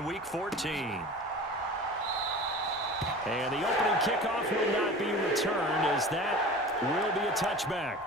in Week 14. And the opening kickoff will not be returned, as that will be a touchback.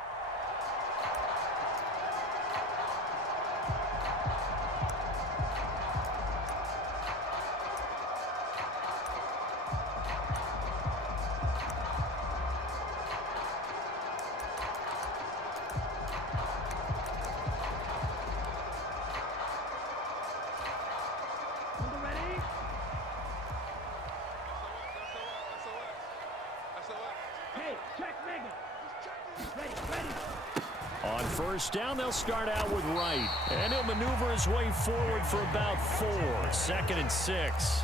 On first down, they'll start out with Wright. And he'll maneuver his way forward for about 4. 2nd and 6.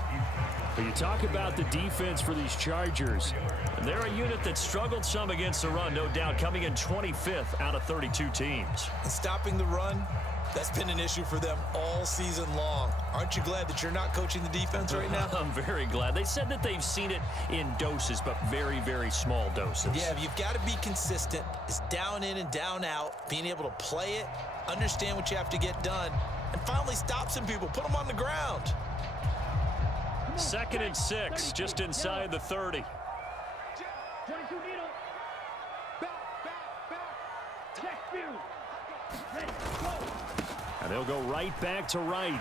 But you talk about the defense for these Chargers. And they're a unit that struggled some against the run, no doubt, coming in 25th out of 32 teams. And stopping the run, that's been an issue for them all season long. Aren't you glad that you're not coaching the defense right now? I'm very glad. They said that they've seen it in doses, but very, very small doses. Yeah, you've got to be consistent. It's down in and down out, being able to play it, understand what you have to get done, and finally stop some people, put them on the ground. 2nd and 6, just inside the 30. And they'll go right back to Wright.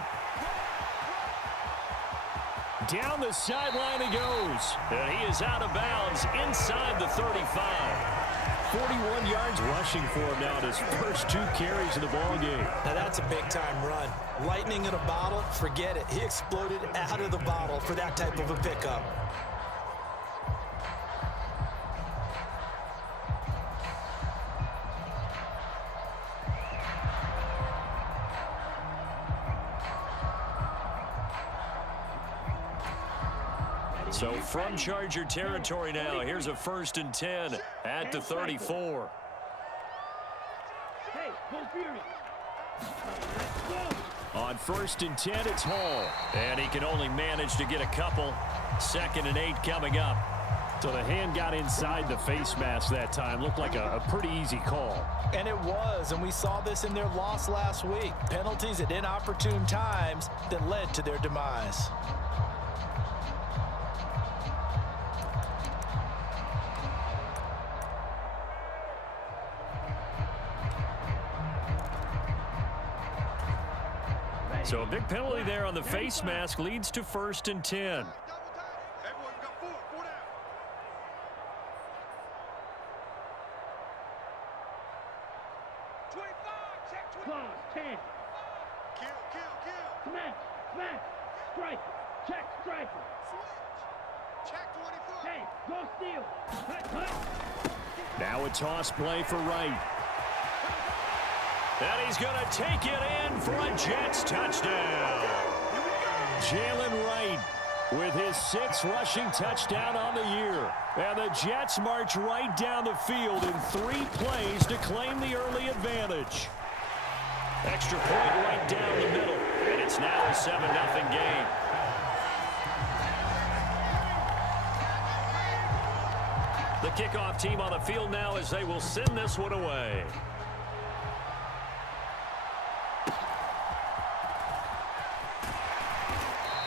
Down the sideline he goes. And he is out of bounds inside the 35. 41 yards rushing for him now in his first 2 carries of the ballgame. Now that's a big-time run. Lightning in a bottle, forget it. He exploded out of the bottle for that type of a pickup. So from Charger territory now, here's a 1st and 10 at the 34. On 1st and 10, it's Hall. And he can only manage to get a couple. 2nd and 8 coming up. So the hand got inside the face mask that time. Looked like a pretty easy call. And it was, and we saw this in their loss last week. Penalties at inopportune times that led to their demise. So a big penalty there on the face mask leads to 1st and 10. Now a toss play for Wright. And he's going to take it in for a Jets touchdown. Jalen Wright with his 6th rushing touchdown on the year. And the Jets march right down the field in 3 plays to claim the early advantage. Extra point right down the middle. And it's now a 7-0 game. The kickoff team on the field now as they will send this one away.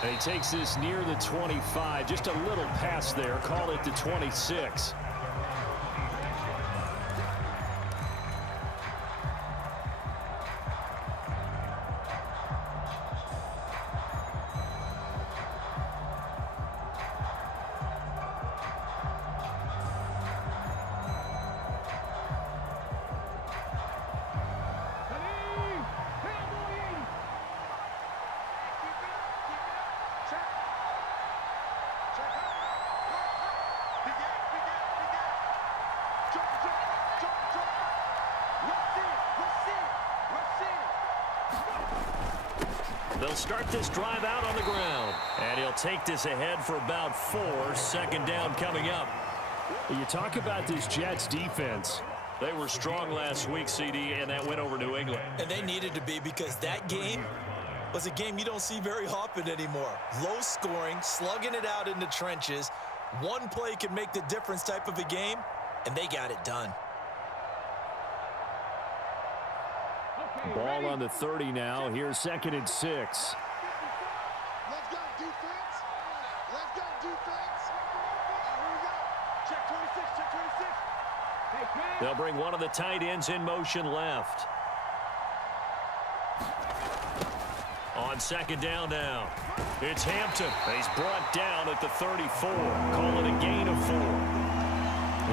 And he takes this near the 25, just a little past there, call it the 26. They'll start this drive out on the ground. And he'll take this ahead for about 4. 2nd down coming up. You talk about this Jets defense. They were strong last week, CD, and that went over New England. And they needed to be, because that game was a game you don't see very often anymore. Low scoring, slugging it out in the trenches. One play can make the difference type of a game, and they got it done. Ball on the 30 now. Here's 2nd and 6. Let's go. defense. Let's go, defense. Here we go. Check 26, check 26. They'll bring one of the tight ends in motion left. On second down now, it's Hampton. He's brought down at the 34. Call it a gain of 4.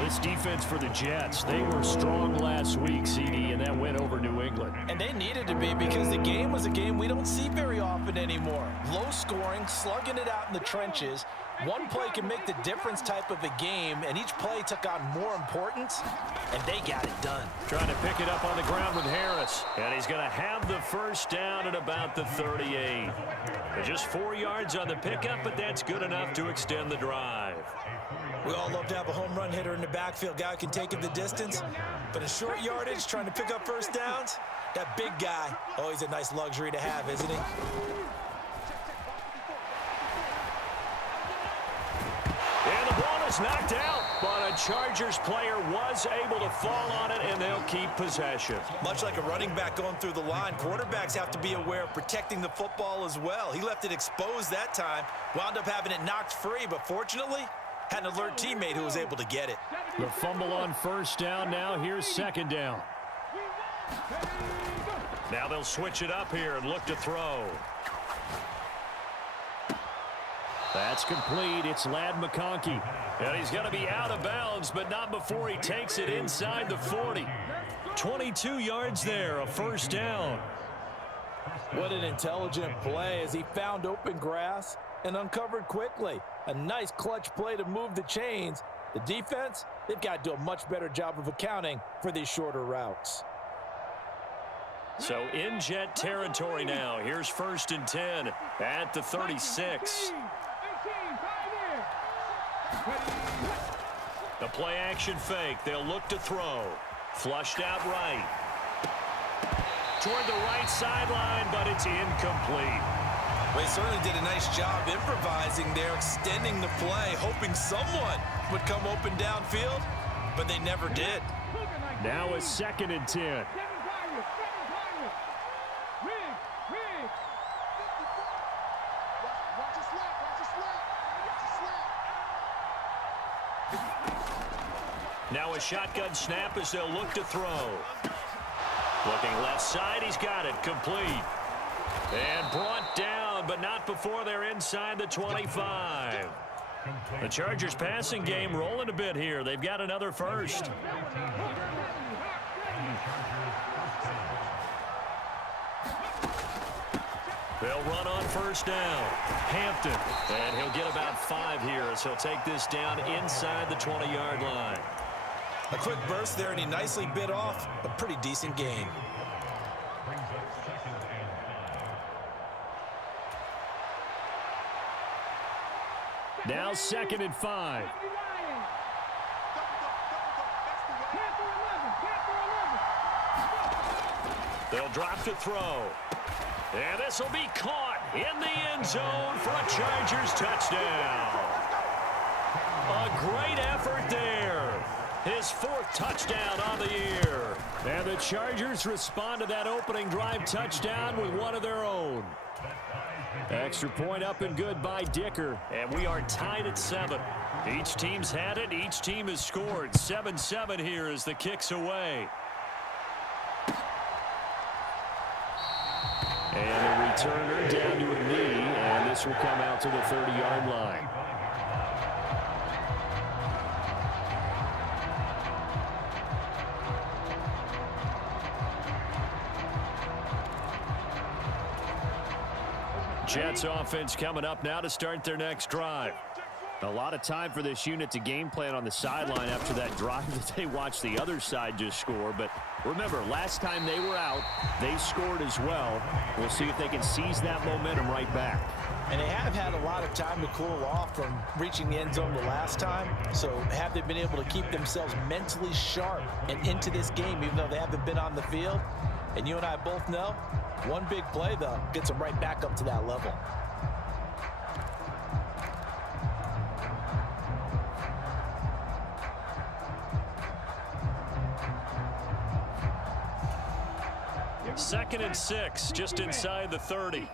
This defense for the Jets, they were strong last week, CD, and that went over New England. And they needed to be because the game was a game we don't see very often anymore. Low scoring, slugging it out in the trenches. One play can make the difference type of a game, and each play took on more importance, and they got it done. Trying to pick it up on the ground with Harris, and he's going to have the first down at about the 38. Just 4 yards on the pickup, but that's good enough to extend the drive. We all love to have a home run hitter in the backfield. Guy who can take it the distance, but in short yardage, trying to pick up first downs, that big guy, oh, he's a nice luxury to have, isn't he? And the ball is knocked out, but a Chargers player was able to fall on it, and they'll keep possession. Much like a running back going through the line, quarterbacks have to be aware of protecting the football as well. He left it exposed that time, wound up having it knocked free, but fortunately, had an alert teammate who was able to get it. The fumble on first down now. Here's second down. Now they'll switch it up here and look to throw. That's complete. It's Ladd McConkey. And he's going to be out of bounds, but not before he takes it inside the 40. 22 yards there, a first down. What an intelligent play as he found open grass and uncovered quickly. A nice clutch play to move the chains. The defense, they've got to do a much better job of accounting for these shorter routes. So in Jet territory now. Here's first and 10 at the 36. The play action fake. They'll look to throw. Flushed out right. Toward the right sideline, but it's incomplete. Well, he certainly did a nice job improvising there, extending the play, hoping someone would come open downfield, but they never did. Now a second and 10. Now a shotgun snap as they'll look to throw. Looking left side, he's got it, complete. And brought down, but not before they're inside the 25. The Chargers passing game rolling a bit here. They've got another first. They'll run on first down. Hampton, and he'll get about 5 here as he'll take this down inside the 20-yard line. A quick burst there, and he nicely bit off a pretty decent gain. Now second and 5. They'll drop to throw. And this will be caught in the end zone for a Chargers touchdown. A great effort there. His 4th touchdown on the year. And the Chargers respond to that opening drive touchdown with one of their own. Extra point up and good by Dicker. And we are tied at 7. Each team's had it. Each team has scored. 7-7 here as the kick's away. And a returner down to a knee. And this will come out to the 30-yard line. Jets offense coming up now to start their next drive. A lot of time for this unit to game plan on the sideline after that drive that they watched the other side just score. But remember, last time they were out, they scored as well. We'll see if they can seize that momentum right back. And they have had a lot of time to cool off from reaching the end zone the last time. So have they been able to keep themselves mentally sharp and into this game, even though they haven't been on the field? And you and I both know, one big play, though, gets them right back up to that level. Second and 6, just inside the 30.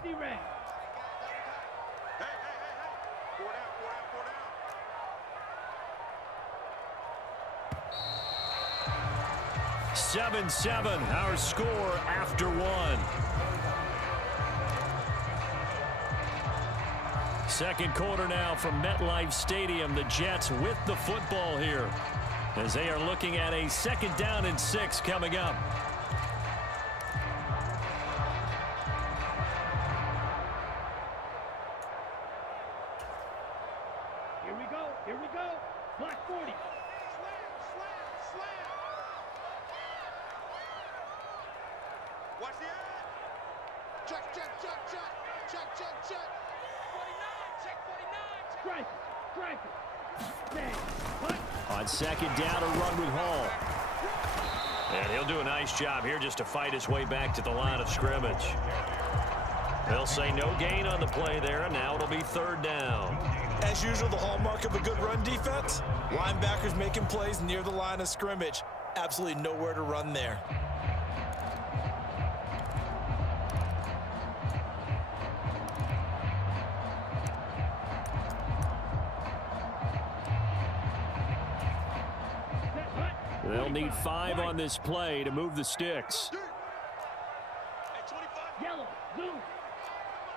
7-7, our score after one. Second quarter now from MetLife Stadium. The Jets with the football here as they are looking at a 2nd down and 6 coming up. Here we go. Here we go. Black 40. Slam. Watch the end. Check. 49. Check 49. Strike it. Bang. Punt. On 2nd down, a run with Hall. And he'll do a nice job here just to fight his way back to the line of scrimmage. They'll say no gain on the play there, and now it'll be 3rd down. As usual, the hallmark of a good run defense, linebackers making plays near the line of scrimmage. Absolutely nowhere to run there. They'll need 5 on this play to move the sticks. Hey, 25. Yellow. Blue.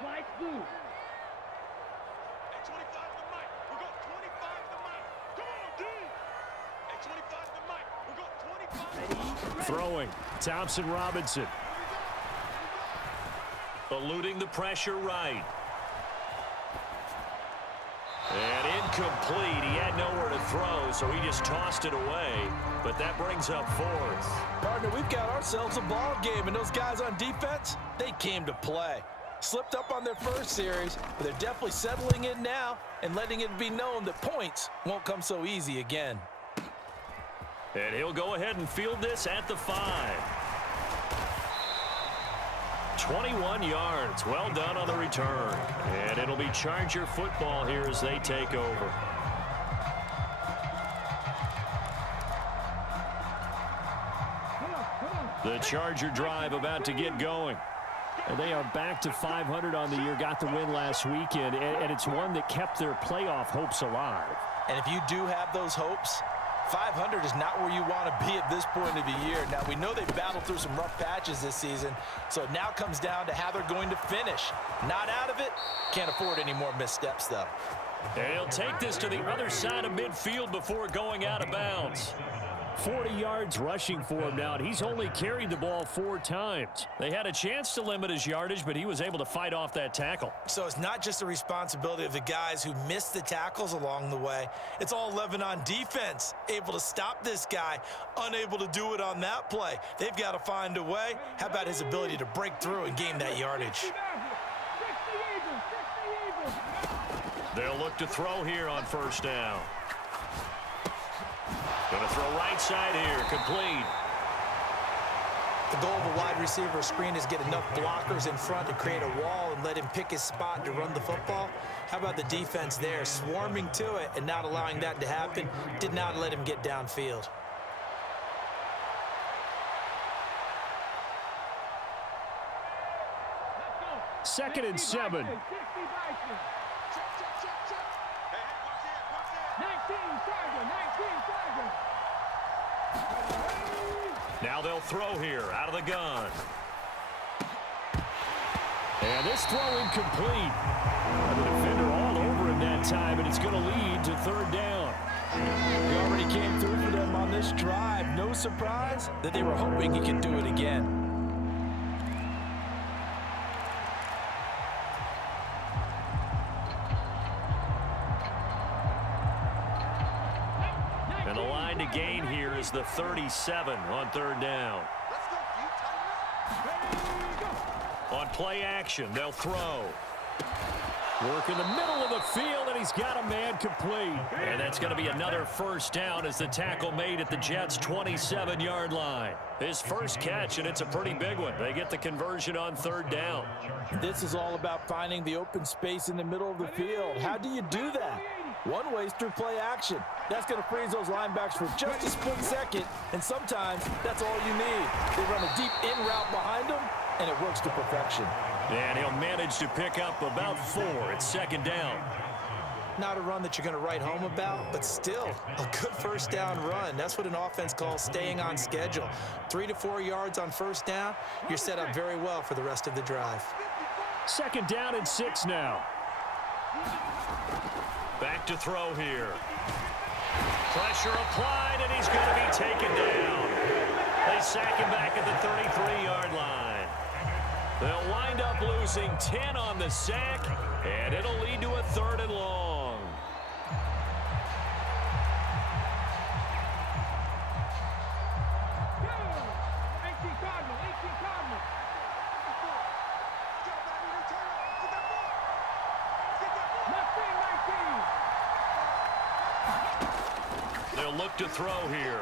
White. Blue. Hey, 25 to Mike. We got 25 to Mike. Come on, D. Hey, 25 to Mike. We got 25. Throwing. Thompson Robinson. Eluding the pressure right. And incomplete. He had nowhere to throw, so he just tossed it away. But that brings up 4th. Partner, we've got ourselves a ball game, and those guys on defense, they came to play. Slipped up on their first series, but they're definitely settling in now and letting it be known that points won't come so easy again. And he'll go ahead and field this at the 5. 21 yards. Well done on the return. And it'll be Charger football here as they take over. The Charger drive about to get going. And they are back to 500 on the year, got the win last weekend, and it's one that kept their playoff hopes alive. And if you do have those hopes, 500 is not where you want to be at this point of the year. Now, we know they've battled through some rough patches this season, so it now comes down to how they're going to finish. Not out of it. Can't afford any more missteps, though. And he'll take this to the other side of midfield before going out of bounds. 40 yards rushing for him now, and he's only carried the ball 4 times. They had a chance to limit his yardage, but he was able to fight off that tackle. So it's not just the responsibility of the guys who missed the tackles along the way. It's all 11 on defense, able to stop this guy, unable to do it on that play. They've got to find a way. How about his ability to break through and gain that yardage? They'll look to throw here on 1st down. Going to throw right side here, complete. The goal of a wide receiver screen is get enough blockers in front to create a wall and let him pick his spot to run the football. How about the defense there, swarming to it and not allowing that to happen? Did not let him get downfield. Second and 7. Check. Hey, watch it. 19 Charger. Now they'll throw here out of the gun. And this throw incomplete. And the defender all over him that time, and it's going to lead to 3rd down. He already came through for them on this drive. No surprise that they were hoping he could do it again. And the line to gain here is the 37 on 3rd down. Let's go, D. Tighten up. On play action, they'll throw. Work in the middle of the field, and he's got a man complete. And that's going to be another 1st down as the tackle made at the Jets' 27-yard line. His first catch, and it's a pretty big one. They get the conversion on 3rd down. This is all about finding the open space in the middle of the field. How do you do that? One way is through play action. That's going to freeze those linebackers for just a split second, and sometimes that's all you need. They run a deep in route behind them, and it works to perfection. And he'll manage to pick up about 4 at 2nd down. Not a run that you're going to write home about, but still a good first down run. That's what an offense calls staying on schedule. 3 to 4 yards on first down, you're set up very well for the rest of the drive. 2nd down and 6 now. Back to throw here. Pressure applied, and he's going to be taken down. They sack him back at the 33-yard line. They'll wind up losing 10 on the sack, and it'll lead to a 3rd and long. They'll look to throw here.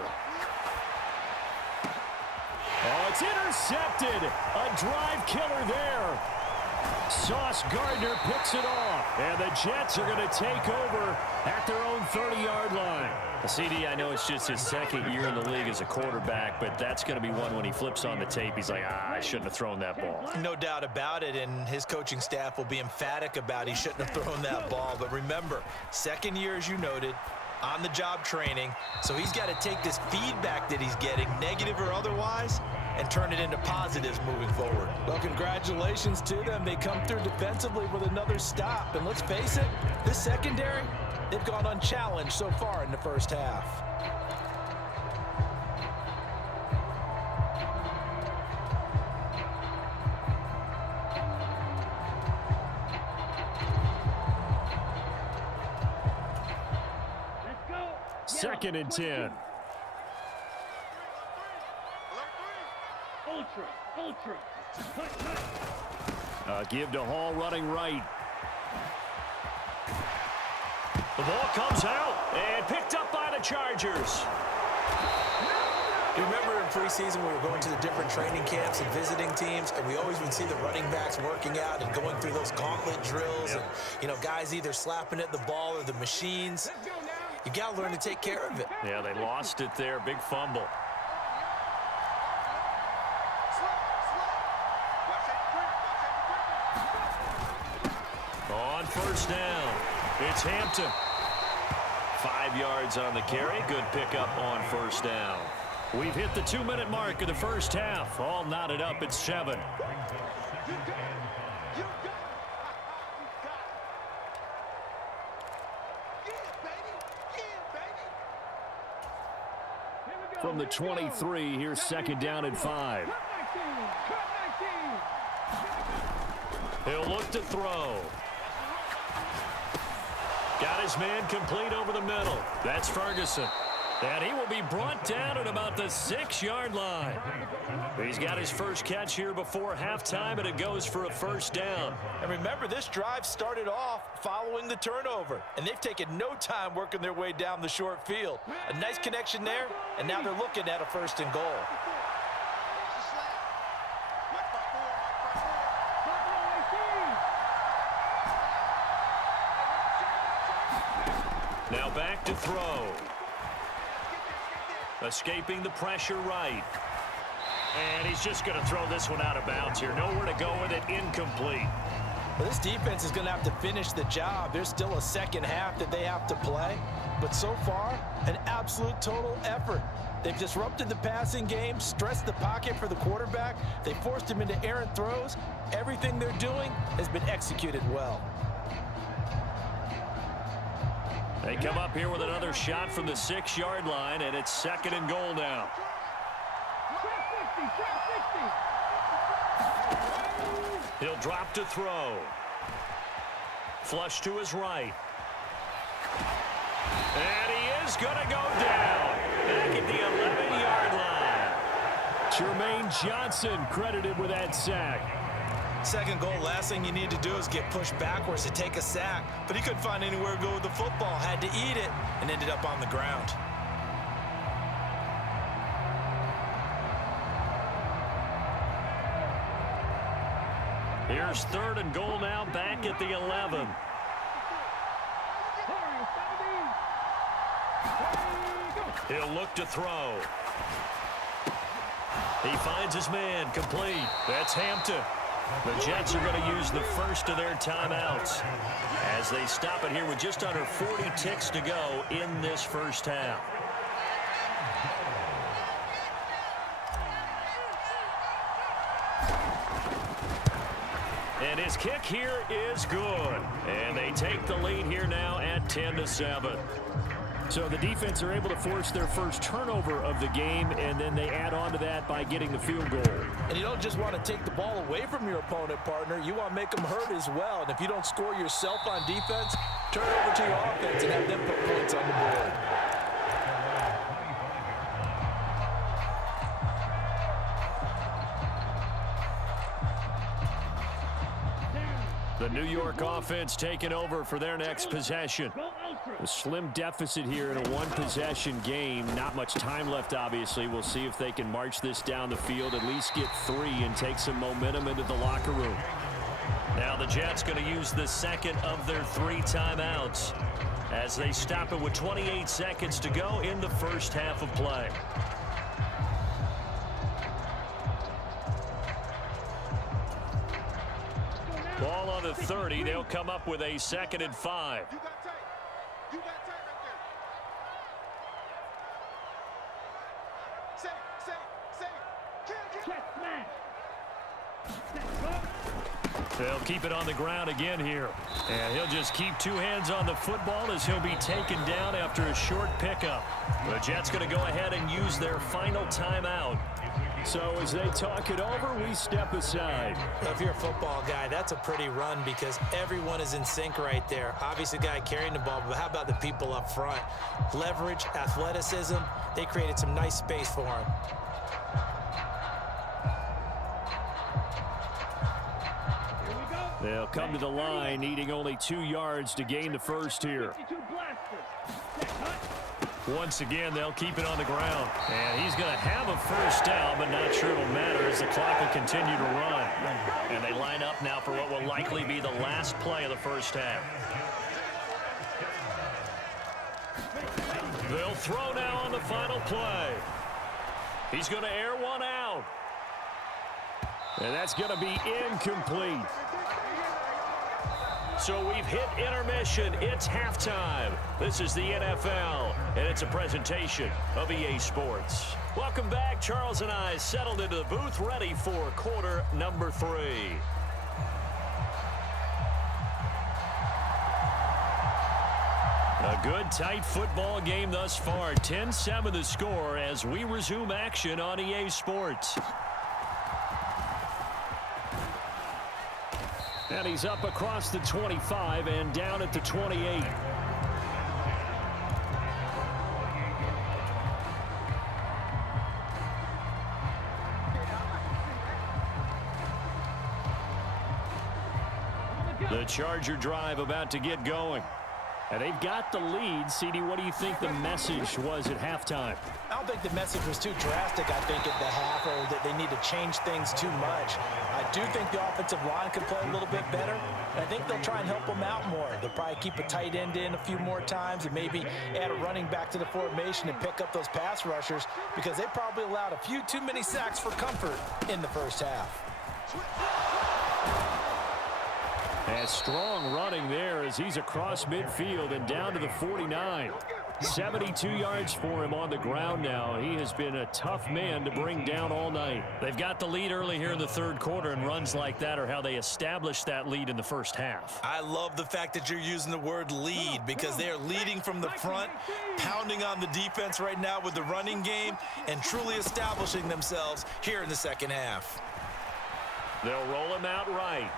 Oh, it's intercepted. A drive killer there. Sauce Gardner picks it off. And the Jets are going to take over at their own 30-yard line. CD, I know it's just his 2nd year in the league as a quarterback, but that's going to be one when he flips on the tape. He's like, I shouldn't have thrown that ball. No doubt about it, and his coaching staff will be emphatic about he shouldn't have thrown that ball. But remember, 2nd year, as you noted, on-the-job training, so he's got to take this feedback that he's getting, negative or otherwise, and turn it into positives moving forward. Well, congratulations to them. They come through defensively with another stop. And let's face it, this secondary, they've gone unchallenged so far in the first half. Let's go. 2nd and 10. Ultra. Give to Hall running right. The ball comes out and picked up by the Chargers. You remember in preseason we were going to the different training camps and visiting teams, and we always would see the running backs working out and going through those gauntlet drills, and, you know, guys either slapping at the ball or the machines. You got to learn to take care of it. Yeah, they lost it there. Big fumble. On first down, it's Hampton. 5 yards on the carry. Good pickup on first down. We've hit the 2-minute mark of the first half. All knotted up at 7. From the 23, here's 2nd down and 5. He'll look to throw. Got his man complete over the middle. That's Ferguson. And he will be brought down at about the 6-yard line. He's got his first catch here before halftime, and it goes for a first down. And remember, this drive started off following the turnover, and they've taken no time working their way down the short field. A nice connection there, and now they're looking at a 1st and goal. Now back to throw. Escaping the pressure right. And he's just going to throw this one out of bounds here. Nowhere to go with it. Incomplete. Well, this defense is going to have to finish the job. There's still a second half that they have to play. But so far, an absolute total effort. They've disrupted the passing game, stressed the pocket for the quarterback. They forced him into errant throws. Everything they're doing has been executed well. They come up here with another shot from the 6-yard line, and it's 2nd and goal now. He'll drop to throw. Flush to his right. And he is going to go down. Back at the 11-yard line. Jermaine Johnson credited with that sack. 2nd goal, last thing you need to do is get pushed backwards to take a sack. But he couldn't find anywhere to go with the football. Had to eat it and ended up on the ground. Here's 3rd and goal now, back at the 11. He'll look to throw. He finds his man complete. That's Hampton. The Jets are going to use the first of their timeouts as they stop it here with just under 40 ticks to go in this first half. And his kick here is good. And they take the lead here now at 10-7. So the defense are able to force their first turnover of the game, and then they add on to that by getting the field goal. And you don't just want to take the ball away from your opponent, partner. You want to make them hurt as well. And if you don't score yourself on defense, turn it over to your offense and have them put points on the board. The New York offense taking over for their next possession. A slim deficit here in a one-possession game. Not much time left, obviously. We'll see if they can march this down the field, at least get 3 and take some momentum into the locker room. Now the Jets going to use the second of their 3 timeouts as they stop it with 28 seconds to go in the first half of play. Ball on the 30. They'll come up with a 2nd and 5. You got tight. You got tight right there. Say. They'll keep it on the ground again here. And he'll just keep 2 hands on the football as he'll be taken down after a short pickup. The Jets going to go ahead and use their final timeout. So as they talk it over, we step aside. If you're a football guy, that's a pretty run because everyone is in sync right there. Obviously, the guy carrying the ball, but how about the people up front? Leverage, athleticism, they created some nice space for him. They'll come to the line, needing only 2 yards to gain the first here. Once again, they'll keep it on the ground. And he's going to have a first down, but not sure it'll matter as the clock will continue to run. And they line up now for what will likely be the last play of the first half. They'll throw now on the final play. He's going to air one out. And that's going to be incomplete. So we've hit intermission. It's halftime. This is the NFL, and it's a presentation of EA Sports. Welcome back. Charles and I settled into the booth, ready for quarter number 3. A good, tight football game thus far. 10-7 the score as we resume action on EA Sports. And he's up across the 25 and down at the 28. The Charger drive about to get going. And they've got the lead. CD, what do you think the message was at halftime? I don't think the message was too drastic, I think, at the half, or that they need to change things too much. I do think the offensive line could play a little bit better. And I think they'll try and help them out more. They'll probably keep a tight end in a few more times and maybe add a running back to the formation and pick up those pass rushers because they probably allowed a few too many sacks for comfort in the first half. And strong running there as he's across midfield and down to the 49. 72 yards for him on the ground now. He has been a tough man to bring down all night. They've got the lead early here in the third quarter, and runs like that are how they established that lead in the first half. I love the fact that you're using the word lead because they are leading from the front, pounding on the defense right now with the running game, and truly establishing themselves here in the second half. They'll roll him out right.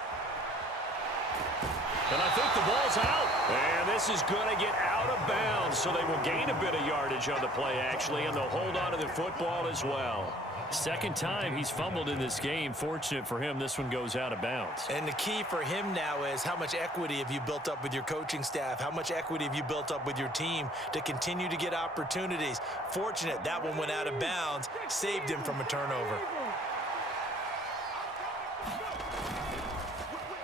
And I think the ball's out. And this is going to get out of bounds, so they will gain a bit of yardage on the play, actually, and they'll hold on to the football as well. Second time he's fumbled in this game. Fortunate for him, this one goes out of bounds. And the key for him now is how much equity have you built up with your coaching staff? How much equity have you built up with your team to continue to get opportunities? Fortunate that one went out of bounds, saved him from a turnover.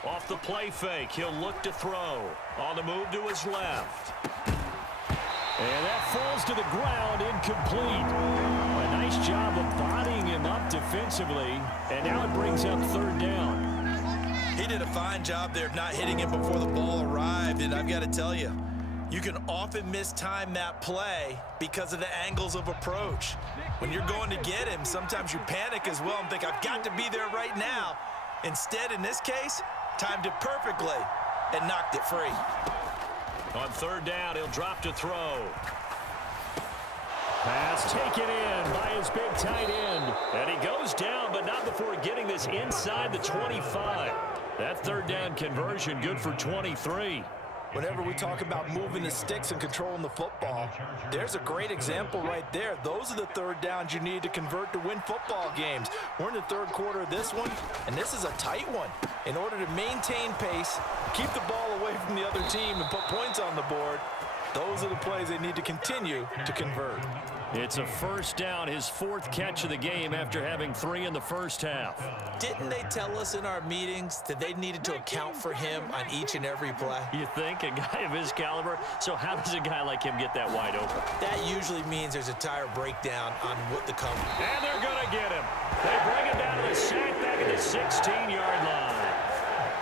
Off the play fake, he'll look to throw. On the move to his left. And that falls to the ground, incomplete. A nice job of bodying him up defensively. And now it brings up third down. He did a fine job there of not hitting him before the ball arrived, and I've got to tell you, you can often mistime that play because of the angles of approach. When you're going to get him, sometimes you panic as well and think, I've got to be there right now. Instead, in this case, timed it perfectly and knocked it free. On third down, he'll drop to throw. Pass taken in by his big tight end. And he goes down, but not before getting this inside the 25. That third down conversion good for 23. Whenever we talk about moving the sticks and controlling the football, there's a great example right there. Those are the third downs you need to convert to win football games. We're in the third quarter of this one, and this is a tight one. In order to maintain pace, keep the ball away from the other team, and put points on the board, those are the plays they need to continue to convert. It's a first down, his fourth catch of the game after having 3 in the first half. Didn't they tell us in our meetings that they needed to account for him on each and every play? You think? A guy of his caliber? So how does a guy like him get that wide open? That usually means there's a tire breakdown on what the cover. And they're going to get him. They bring him down to the sack back at the 16-yard line.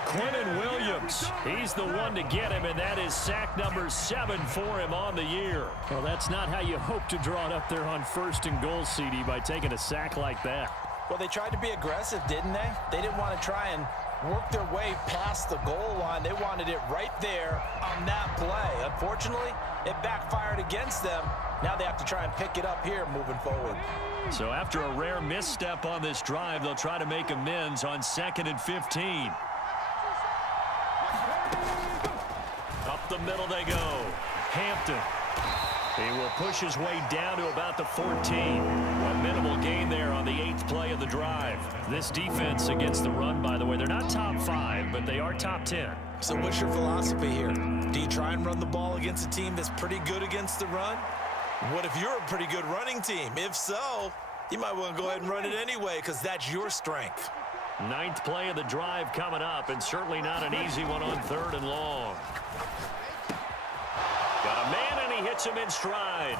Quentin Williams, he's the one to get him, and that is sack number 7 for him on the year. Well, that's not how you hope to draw it up there on first and goal, CD, by taking a sack like that. Well, they tried to be aggressive, didn't they? They didn't want to try and work their way past the goal line. They wanted it right there on that play. Unfortunately, it backfired against them. Now they have to try and pick it up here moving forward. So after a rare misstep on this drive, they'll try to make amends on 2nd and 15. Up the middle they go. Hampton. He will push his way down to about the 14. A minimal gain there on the 8th play of the drive. This defense against the run, by the way, they're not top 5, but they are top 10. So what's your philosophy here? Do you try and run the ball against a team that's pretty good against the run? What if you're a pretty good running team? If so, you might want to go ahead and run it anyway because that's your strength. 9th play of the drive coming up, and certainly not an easy one on 3rd and long. Got a man, and he hits him in stride.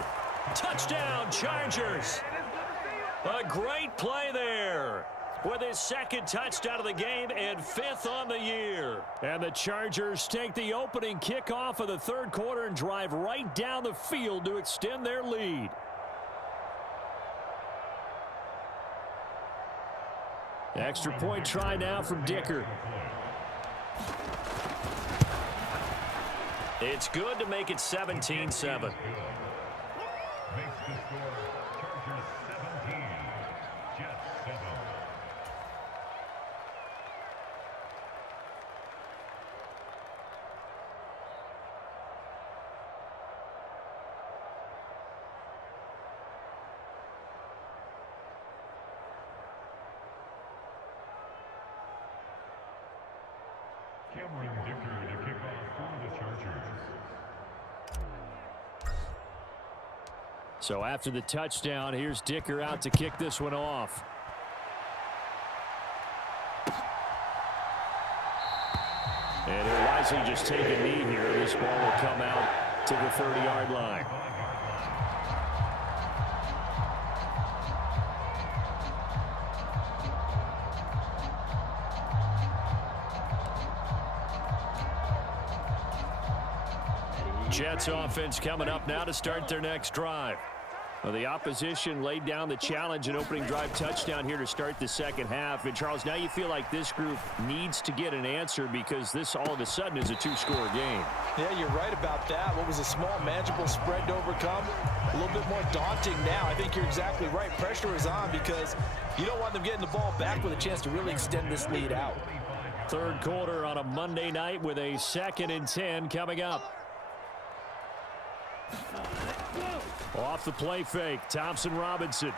Touchdown, Chargers. A great play there with his 2nd touchdown of the game and 5th on the year. And the Chargers take the opening kickoff of the 3rd quarter and drive right down the field to extend their lead. Extra point try now from Dicker. It's good to make it 17-7. So after the touchdown, here's Dicker out to kick this one off. And he'll wisely just take a knee here. This ball will come out to the 30-yard line. Jets offense coming up now to start their next drive. Well, the opposition laid down the challenge and opening drive touchdown here to start the second half. And, Charles, now you feel like this group needs to get an answer because this all of a sudden is a 2-score game. Yeah, you're right about that. What was a small, manageable spread to overcome, a little bit more daunting now. I think you're exactly right. Pressure is on because you don't want them getting the ball back with a chance to really extend this lead out. 3rd quarter on a Monday night with a 2nd and 10 coming up. Off the play fake, Thompson Robinson.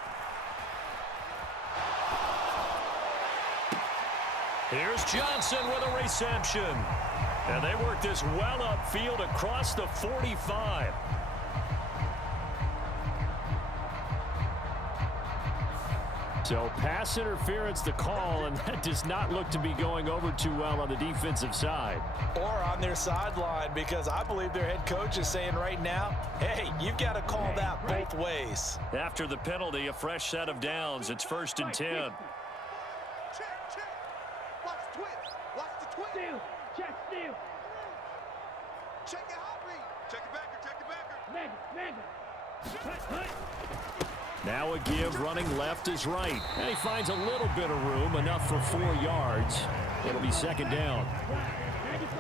Here's Johnson with a reception. And they work this well upfield across the 45. So pass interference the call, and that does not look to be going over too well on the defensive side. Or on their sideline, because I believe their head coach is saying right now, hey, you've got to call that both ways. After the penalty, a fresh set of downs. It's 1st and 10. Check, check. Watch the twist. Watch the steal. Check steal. Check the hot read. Check the backer. Check the backer. Mega. Hut. Now a give, running left is right. And he finds a little bit of room, enough for 4 yards. It'll be second down. 95.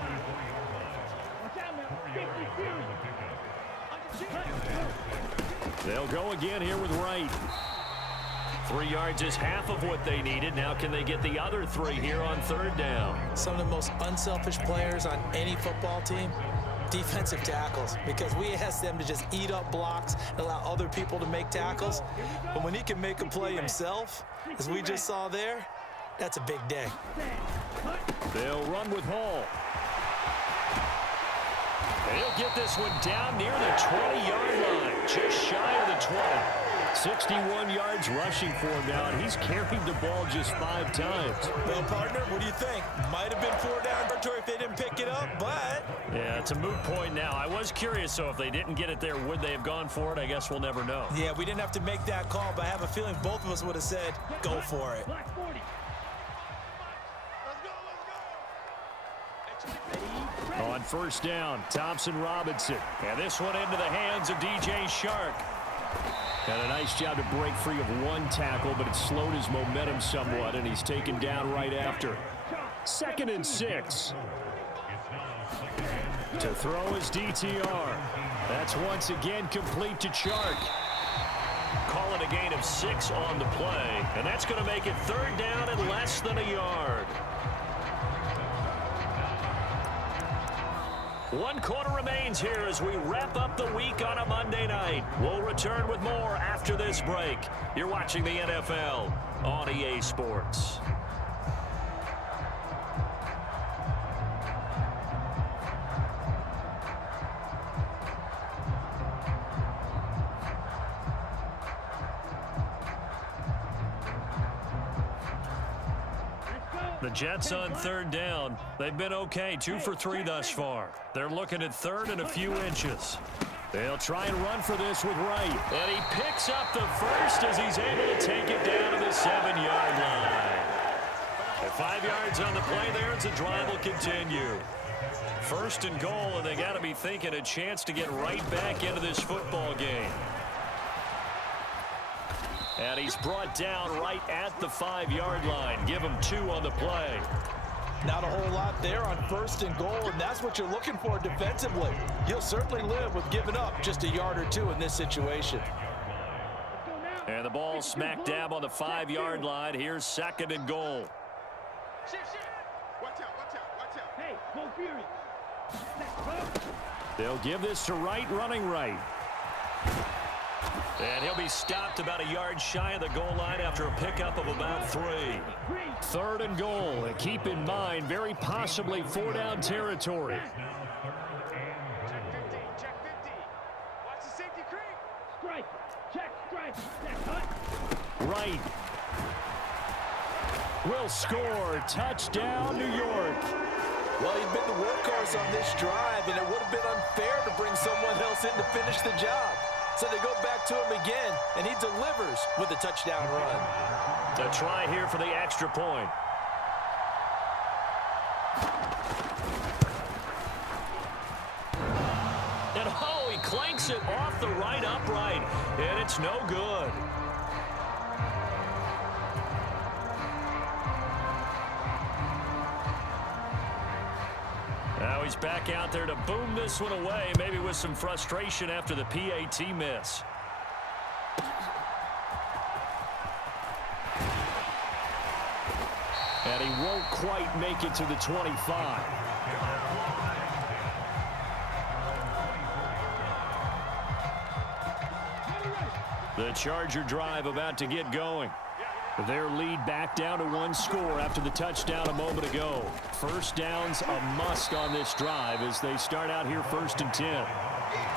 Watch out now. 50 series. They'll go again here with Wright. 3 yards is half of what they needed. Now can they get the other 3 here on third down? Some of the most unselfish players on any football team, defensive tackles, because we ask them to just eat up blocks and allow other people to make tackles. But when he can make a play himself, as we just saw there, that's a big day. They'll run with Hall. And he'll get this one down near the 20-yard line, just shy of the 20. 61 yards rushing for him now, and he's carried the ball just 5 times. Well, partner, what do you think? Might have been 4 down territory if they didn't pick it up, but... Yeah, it's a moot point now. I was curious, so if they didn't get it there, would they have gone for it? I guess we'll never know. Yeah, we didn't have to make that call, but I have a feeling both of us would have said, go for it. Black 40. Let's go. On first down, Thompson-Robinson. And this one into the hands of DJ Shark. And a nice job to break free of 1 tackle, but it slowed his momentum somewhat, and he's taken down right after. 2nd and 6. To throw his DTR. That's once again complete to Shark. Call it a gain of 6 on the play, and that's going to make it third down and less than a yard. 1 quarter remains here as we wrap up the week on a Monday night. We'll return with more after this break. You're watching the NFL on EA Sports. The Jets on third down. They've been okay, 2 for 3 thus far. They're looking at third and a few inches. They'll try and run for this with Wright. And he picks up the first as he's able to take it down to the 7-yard line. At 5 yards on the play there, as the drive will continue. First and goal, and they got to be thinking a chance to get right back into this football game. And he's brought down right at the 5-yard line. Give him 2 on the play. Not a whole lot there on first and goal, and that's what you're looking for defensively. You'll certainly live with giving up just a yard or 2 in this situation. And the ball smack dab on the 5-yard line. Here's 2nd and goal. Shift. Watch out. Hey, go Fury. They'll give this to Wright, running right. And he'll be stopped about a yard shy of the goal line after a pickup of about 3. 3rd and goal. And keep in mind, very possibly 4-down territory. Check 50. Watch the safety creep. Strike. Check strike. That's hut. Wright will score. Touchdown, New York. Well, he'd been the workhorse on this drive, and it would have been unfair to bring someone else in to finish the job. So they go back to him again, and he delivers with a touchdown run. A try here for the extra point. And oh, he clanks it off the right upright, and it's no good. Now he's back out there to boom this one away, maybe with some frustration after the PAT miss. And he won't quite make it to the 25. The Charger drive about to get going. Their lead back down to 1 score after the touchdown a moment ago. First down's a must on this drive as they start out here 1st and 10.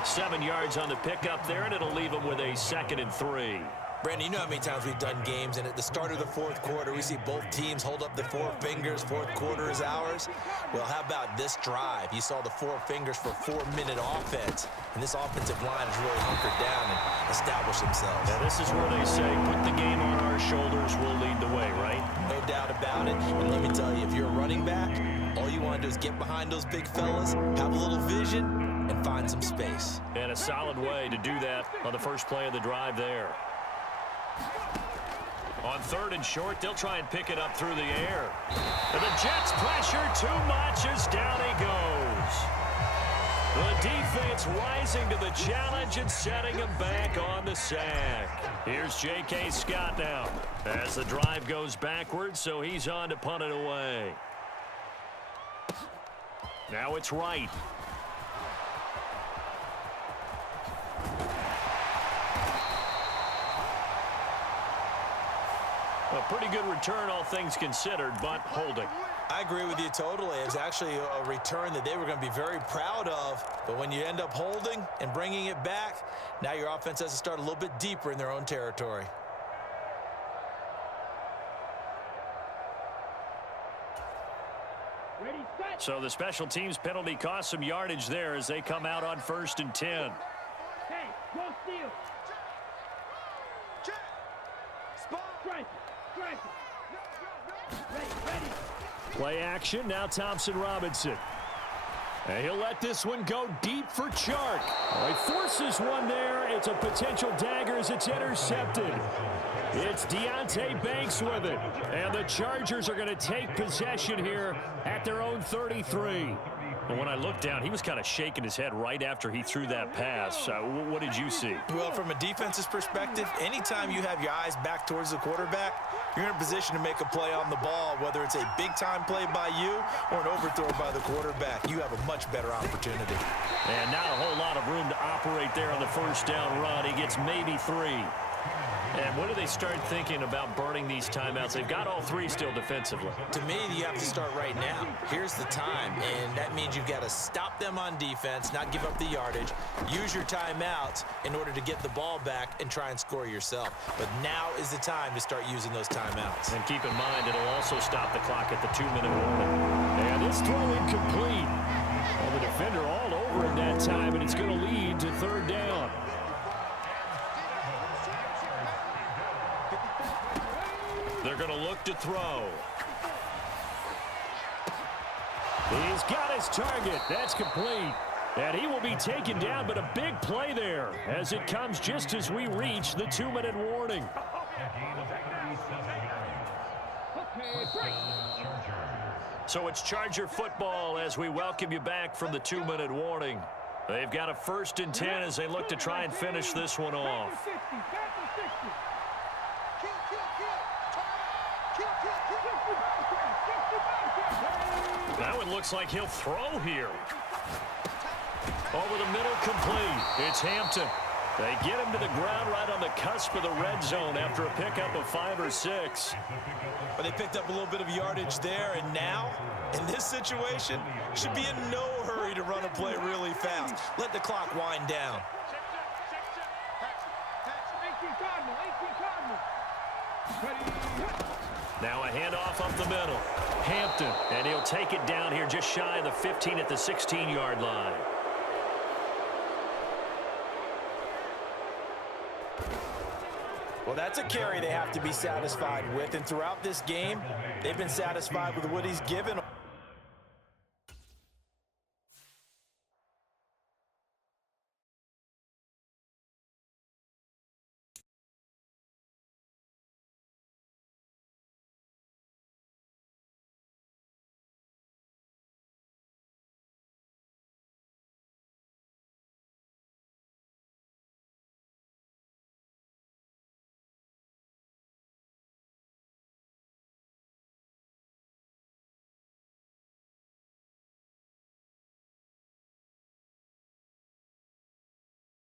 7 yards on the pickup there, and it'll leave them with a 2nd and 3. Brandon, you know how many times we've done games, and at the start of the 4th quarter, we see both teams hold up the 4 fingers, 4th quarter is ours. Well, how about this drive? You saw the 4 fingers for 4-minute offense, and this offensive line has really hunkered down and established themselves. Now, this is where they say, put the game on our shoulders, we'll lead the way, right? No doubt about it, and let me tell you, if you're a running back, All you want to do is get behind those big fellas, have a little vision, and find some space. And a solid way to do that on the first play of the drive there. On 3rd and short, they'll try and pick it up through the air. And the Jets pressure too much as down he goes. The defense rising to the challenge and setting him back on the sack. Here's J.K. Scott now as the drive goes backwards, so he's on to punt it away. Now it's Wright. A pretty good return, all things considered, but holding. I agree with you totally. It was actually a return that they were going to be very proud of. But when you end up holding and bringing it back, now your offense has to start a little bit deeper in their own territory. Ready, set. So the special teams penalty cost some yardage there as they come out on 1st and 10. Hey, go steal. Check. Spot. Strike it. Strike it. Ready. Play action, now Thompson Robinson. And he'll let this one go deep for Chark. Oh, he forces one there. It's a potential dagger as it's intercepted. It's Deonte Banks with it. And the Chargers are going to take possession here at their own 33. And when I looked down, he was kind of shaking his head right after he threw that pass. What did you see? Well, from a defense's perspective, anytime you have your eyes back towards the quarterback, you're in a position to make a play on the ball, whether it's a big-time play by you or an overthrow by the quarterback. You have a much better opportunity. And not a whole lot of room to operate there on the first down run. He gets maybe 3. And when do they start thinking about burning these timeouts? They've got all 3 still defensively. To me, you have to start right now. Here's the time, and that means you've got to stop them on defense, not give up the yardage, use your timeouts in order to get the ball back and try and score yourself. But now is the time to start using those timeouts. And keep in mind, it'll also stop the clock at the 2-minute warning. And this throw incomplete. Well, the defender all over it that time, and it's going to lead to 3rd down. They're going to look to throw. He's got his target. That's complete. And he will be taken down, but a big play there as it comes just as we reach the 2-minute warning. So it's Charger football as we welcome you back from the 2-minute warning. They've got a 1st and 10 as they look to try and finish this one off. Now it looks like he'll throw here. Over the middle, complete. It's Hampton. They get him to the ground right on the cusp of the red zone after a pickup of 5 or 6. But they picked up a little bit of yardage there, and now, in this situation, should be in no hurry to run a play really fast. Let the clock wind down. Now a handoff up the middle. Hampton, and he'll take it down here just shy of the 15 at the 16-yard line. Well, that's a carry they have to be satisfied with, and throughout this game, they've been satisfied with what he's given.